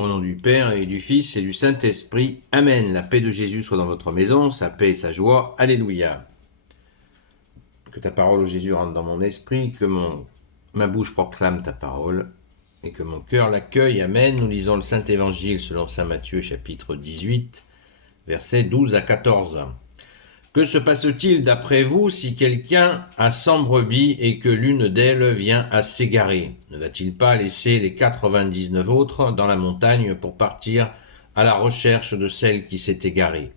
Au nom du Père et du Fils et du Saint-Esprit. Amen. La paix de Jésus soit dans votre maison, sa paix et sa joie. Alléluia. Que ta parole, ô Jésus, rentre dans mon esprit, que ma bouche proclame ta parole et que mon cœur l'accueille. Amen. Nous lisons le Saint-Évangile selon saint Matthieu, chapitre 18, versets 12 à 14. Que se passe-t-il d'après vous si quelqu'un a 100 brebis et que l'une d'elles vient à s'égarer? Ne va-t-il pas laisser les 99 autres dans la montagne pour partir à la recherche de celle qui s'est égarée?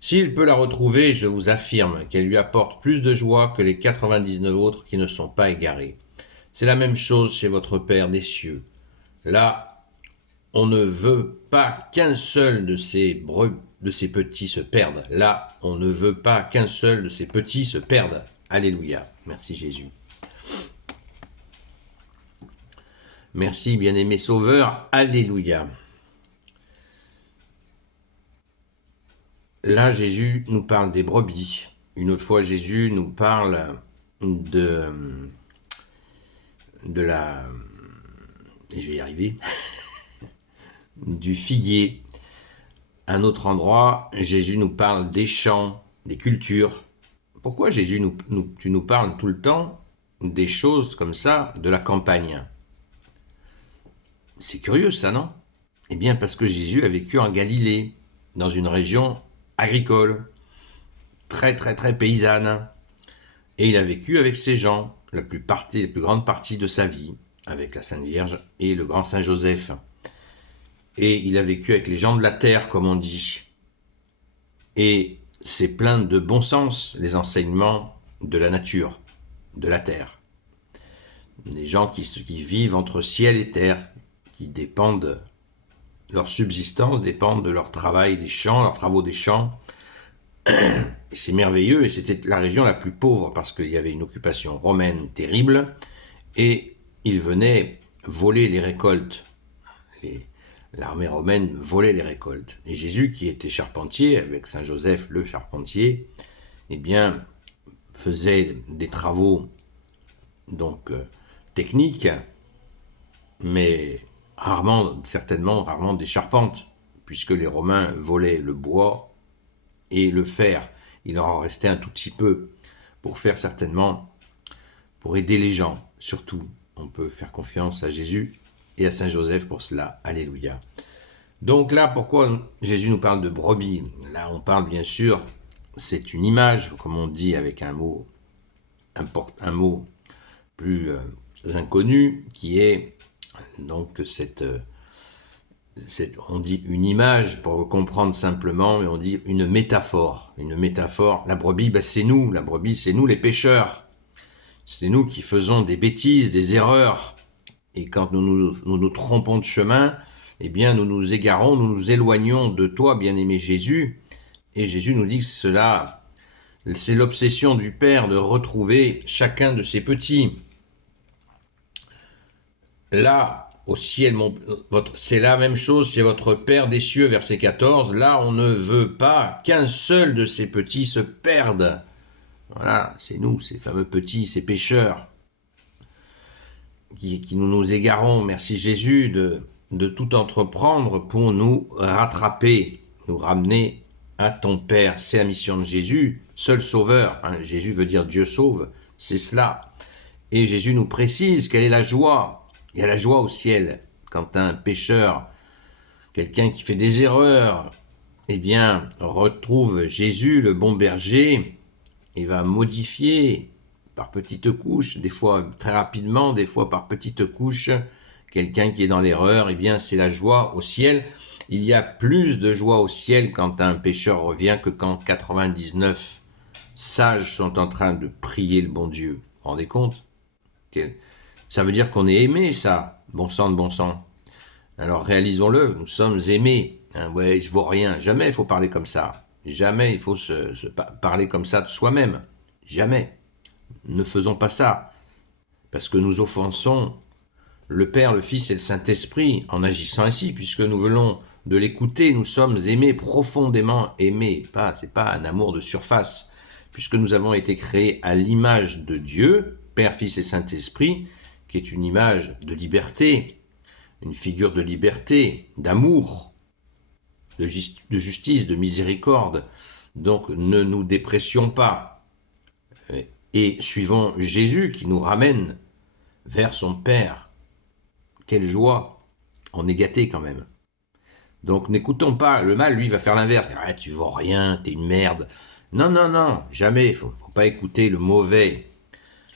S'il peut la retrouver, je vous affirme qu'elle lui apporte plus de joie que les 99 autres qui ne sont pas égarés. C'est la même chose chez votre Père des cieux. Là, on ne veut pas qu'un seul de ces petits se perde. Là, on ne veut pas qu'un seul de ces petits se perde. Alléluia. Merci Jésus. Merci bien-aimé Sauveur. Alléluia. Là, Jésus nous parle des brebis. Une autre fois, Jésus nous parle de la... Je vais y arriver. Du figuier. À un autre endroit, Jésus nous parle des champs, des cultures. Pourquoi Jésus tu nous parles tout le temps des choses comme ça, de la campagne? C'est curieux ça, non? Eh bien parce que Jésus a vécu en Galilée, dans une région agricole, très paysanne. Et il a vécu avec ces gens, la plus grande partie de sa vie, avec la Sainte Vierge et le grand Saint Joseph. Et il a vécu avec les gens de la terre, comme on dit. Et c'est plein de bon sens, les enseignements de la nature, de la terre. Les gens qui vivent entre ciel et terre, qui dépendent, leur subsistance dépend de leur travail des champs, leurs travaux des champs. Et c'est merveilleux, et c'était la région la plus pauvre, parce qu'il y avait une occupation romaine terrible, et ils venaient voler les récoltes. L'armée romaine volait les récoltes. Et Jésus, qui était charpentier, avec Saint Joseph le charpentier, eh bien, faisait des travaux donc techniques, mais certainement rarement des charpentes, puisque les Romains volaient le bois et le fer. Il leur en restait un tout petit peu pour faire certainement, pour aider les gens. Surtout, on peut faire confiance à Jésus et à Saint Joseph pour cela. Alléluia. Donc là, pourquoi Jésus nous parle de brebis? Là, on parle bien sûr, c'est une image, comme on dit avec un mot plus inconnu, qui est donc on dit une image pour le comprendre simplement, mais on dit une métaphore. Une métaphore, la brebis, c'est nous. La brebis, c'est nous les pécheurs. C'est nous qui faisons des bêtises, des erreurs. Et quand nous nous trompons de chemin, eh bien nous nous égarons, nous nous éloignons de toi, bien-aimé Jésus. Et Jésus nous dit que cela, c'est l'obsession du Père de retrouver chacun de ses petits. Là, au ciel, c'est la même chose chez votre Père des cieux, verset 14. Là, on ne veut pas qu'un seul de ces petits se perde. Voilà, c'est nous, ces fameux petits, ces pécheurs, qui nous égarons. Merci Jésus de tout entreprendre pour nous rattraper, nous ramener à ton Père. C'est la mission de Jésus, seul sauveur. Jésus veut dire Dieu sauve, c'est cela. Et Jésus nous précise quelle est la joie. Il y a la joie au ciel quand un pécheur, quelqu'un qui fait des erreurs, eh bien, retrouve Jésus, le bon berger, et va modifier par petites couches, des fois très rapidement, des fois par petites couches, quelqu'un qui est dans l'erreur, eh bien, c'est la joie au ciel. Il y a plus de joie au ciel quand un pécheur revient que quand 99 sages sont en train de prier le bon Dieu. Vous vous rendez compte? Ça veut dire qu'on est aimé, ça. Bon sang de bon sang. Alors réalisons-le, nous sommes aimés. Ouais, je vaux rien. Jamais il faut parler comme ça. Jamais il faut se parler comme ça de soi-même. Jamais. Ne faisons pas ça. Parce que nous offensons le Père, le Fils et le Saint-Esprit en agissant ainsi, puisque nous venons de l'écouter, nous sommes aimés, profondément aimés. C'est pas un amour de surface. Puisque nous avons été créés à l'image de Dieu, Père, Fils et Saint-Esprit, qui est une image de liberté, une figure de liberté, d'amour, de justice, de miséricorde. Donc ne nous dépressions pas et suivons Jésus qui nous ramène vers son Père. Quelle joie, on est gâté quand même. Donc n'écoutons pas, le mal lui va faire l'inverse, ah, tu vaux rien, t'es une merde. Non, non, non, jamais, faut pas écouter le mauvais.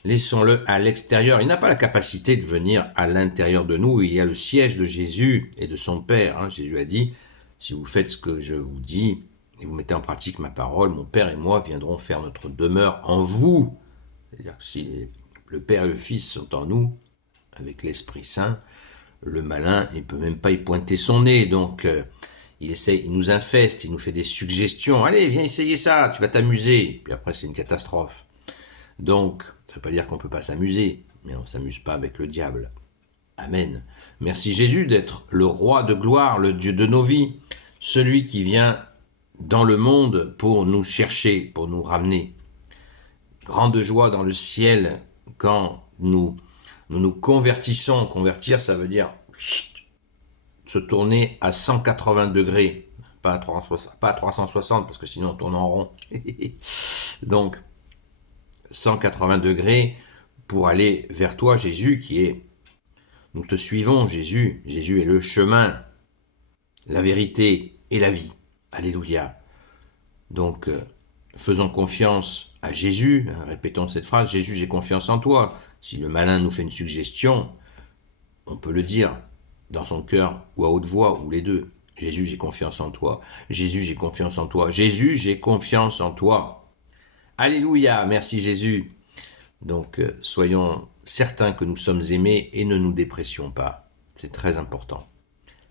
Laissons-le à l'extérieur, il n'a pas la capacité de venir à l'intérieur de nous, il y a le siège de Jésus et de son Père. Jésus a dit, si vous faites ce que je vous dis, et vous mettez en pratique ma parole, mon Père et moi viendrons faire notre demeure en vous. C'est-à-dire que si le Père et le Fils sont en nous, avec l'Esprit Saint, le malin, il peut même pas y pointer son nez, donc il nous infeste, il nous fait des suggestions. Allez, viens essayer ça, tu vas t'amuser. Puis après, c'est une catastrophe. Donc, ça veut pas dire qu'on peut pas s'amuser, mais on s'amuse pas avec le diable. Amen. Merci Jésus d'être le roi de gloire, le Dieu de nos vies, celui qui vient dans le monde pour nous chercher, pour nous ramener. Grande joie dans le ciel quand nous convertissons. Convertir, ça veut dire se tourner à 180 degrés, pas à 360, parce que sinon on tourne en rond. Donc, 180 degrés pour aller vers toi, Jésus, nous te suivons, Jésus. Jésus est le chemin, la vérité et la vie. Alléluia. Donc, faisons confiance à Jésus. Répétons cette phrase, Jésus, j'ai confiance en toi. Si le malin nous fait une suggestion, on peut le dire dans son cœur ou à haute voix, ou les deux. Jésus, j'ai confiance en toi. Jésus, j'ai confiance en toi. Jésus, j'ai confiance en toi. Alléluia, merci Jésus. Donc, soyons certains que nous sommes aimés et ne nous dépressions pas. C'est très important.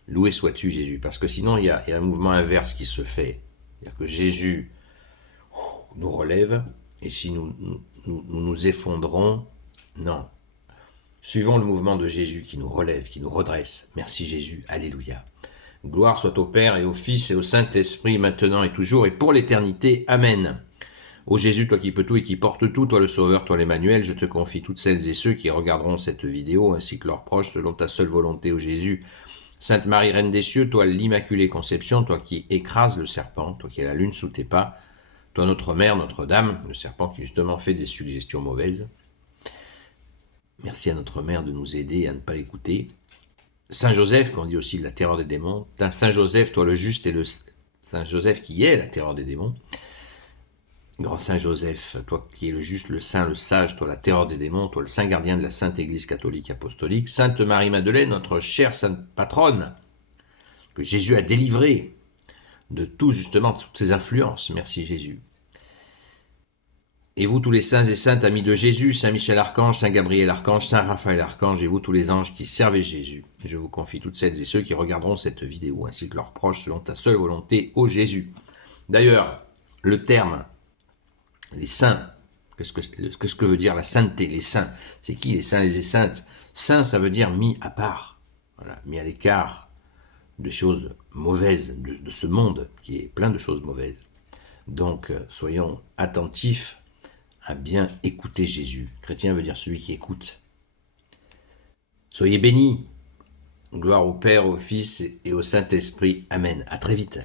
Loué sois-tu Jésus, parce que sinon il y a un mouvement inverse qui se fait. C'est-à-dire que Jésus nous relève, et si nous effondrons, non. Suivons le mouvement de Jésus qui nous relève, qui nous redresse. Merci Jésus, alléluia. Gloire soit au Père et au Fils et au Saint-Esprit, maintenant et toujours et pour l'éternité. Amen. Ô Jésus, toi qui peux tout et qui portes tout, toi le Sauveur, toi l'Emmanuel, je te confie toutes celles et ceux qui regarderont cette vidéo, ainsi que leurs proches, selon ta seule volonté, ô Jésus. Sainte Marie, Reine des cieux, toi l'Immaculée Conception, toi qui écrases le serpent, toi qui as la lune sous tes pas, toi notre Mère, Notre-Dame, le serpent qui justement fait des suggestions mauvaises. Merci à notre Mère de nous aider à ne pas l'écouter. Saint Joseph, qu'on dit aussi la terreur des démons. Saint Joseph, toi le juste et le Saint Joseph qui est la terreur des démons. Grand Saint Joseph, toi qui es le juste, le saint, le sage, toi la terreur des démons, toi le saint gardien de la Sainte Église catholique apostolique. Sainte Marie-Madeleine, notre chère sainte patronne, que Jésus a délivrée de tout justement, de toutes ces influences. Merci Jésus. Et vous tous les saints et saintes amis de Jésus, Saint Michel Archange, Saint Gabriel Archange, Saint Raphaël Archange, et vous tous les anges qui servez Jésus, je vous confie toutes celles et ceux qui regarderont cette vidéo, ainsi que leurs proches, selon ta seule volonté, ô Jésus. D'ailleurs, le terme, les saints, qu'est-ce que veut dire la sainteté, les saints? C'est qui les saints et les saintes? Saint, ça veut dire mis à part, voilà, mis à l'écart de choses mauvaises, de ce monde qui est plein de choses mauvaises. Donc, soyons attentifs à bien écouter Jésus. Chrétien veut dire celui qui écoute. Soyez bénis. Gloire au Père, au Fils et au Saint-Esprit. Amen. À très vite.